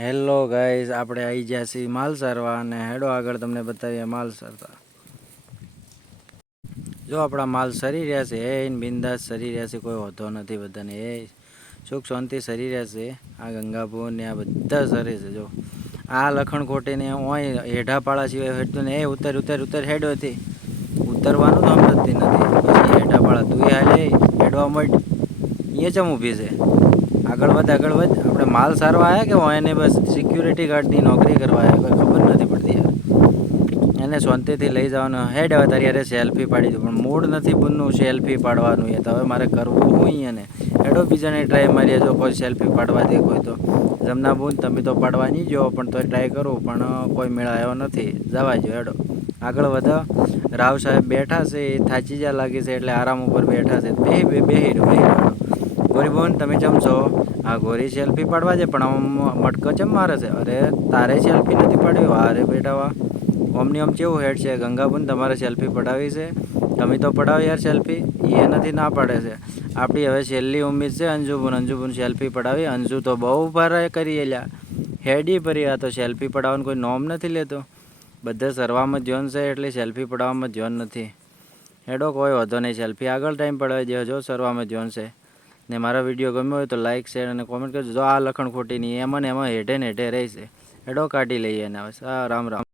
Hello guys, આપણે આવી ગયા છીએ માલ સારવા અને હેડો આગળ તમને બતાવીએ માલ સારતા. જો આપણા માલ સરી રહ્યા છે એ બિંદાસ સરી રહ્યા છે, કોઈ હોતો નથી. બધાને એ સુખ શાંતિ સરી રહ્યા છે. આ ગંગાપુર ને આ બધા સરે છે. જો આ લખણ ખોટીને ઓય હેઠા પાળા સિવાય હેઠતું ને એ ઉતર હેડ હતી. ઉતરવાનું તો સમજતી નથી. પછી હેઠા પાળા તું હાલે હેડવા મટ એ ચમ ઊભી છે. આગળ વધ આપણે માલ સારવા આવ્યા કે હોય એને બસ સિક્યુરિટી ગાર્ડની નોકરી કરવા આવ્યા, કોઈ ખબર નથી પડતી યાર. એને શાંતિથી લઈ જવાનું હેડ. હવે તારી યારે સેલ્ફી પાડી દઉં પણ મૂડ નથી બુનનું સેલ્ફી પાડવાનું. એ તો હવે મારે કરવું હું એને હેડો બીજાને ટ્રાય મારીએ. જો કોઈ સેલ્ફી પાડવા દે કોઈ તો જમના બુન તમે તો પાડવા નહીં જો પણ તો ટ્રાય કરું પણ કોઈ મેળા આવ્યો નથી. જવા જો હેડો આગળ વધો. રાવ સાહેબ બેઠા છે, થાચી જા લાગી છે એટલે આરામ ઉપર બેઠા છે. બેહી રહ્યો ગોરી બોન તમે ચમ છો? આ ગોરી સેલ્ફી પાડવા છે પણ આમ મટકો ચમ મારે છે. અરે તારે સેલ્ફી નથી પાડવી? અરે બેટા વાહ, ઓમની આમ કેવું હેડ છે. ગંગાબુન તમારે સેલ્ફી પડાવી છે, તમે તો પડાવો યાર સેલ્ફી. એ નથી ના પાડે છે. આપણી હવે છેલ્લી ઉમ્મીદ છે અંજુબુન સેલ્ફી પડાવી. અંજુ તો બહુ ભારે કરી એલ્યા હેડી પરી. આ તો સેલ્ફી પડાવવાનું કોઈ નોમ નથી લેતો. બધે સર્વામાં જોન છે એટલે સેલ્ફી પડાવવામાં જોન નથી. હેડો કોઈ વધો નહીં, સેલ્ફી આગળ ટાઈમ પડાવી દે. જો સર્વામાં જોન છે ને મારો વિડીયો ગમ્યો હોય તો લાઇક શેર અને કોમેન્ટ કરજો. જો આ લખણ ખોટી નહીં એમાં ને એમાં હેઠે ને હેઠે રહેશે. હેડો કાઢી લઈએ એને હવે. રામ રામ.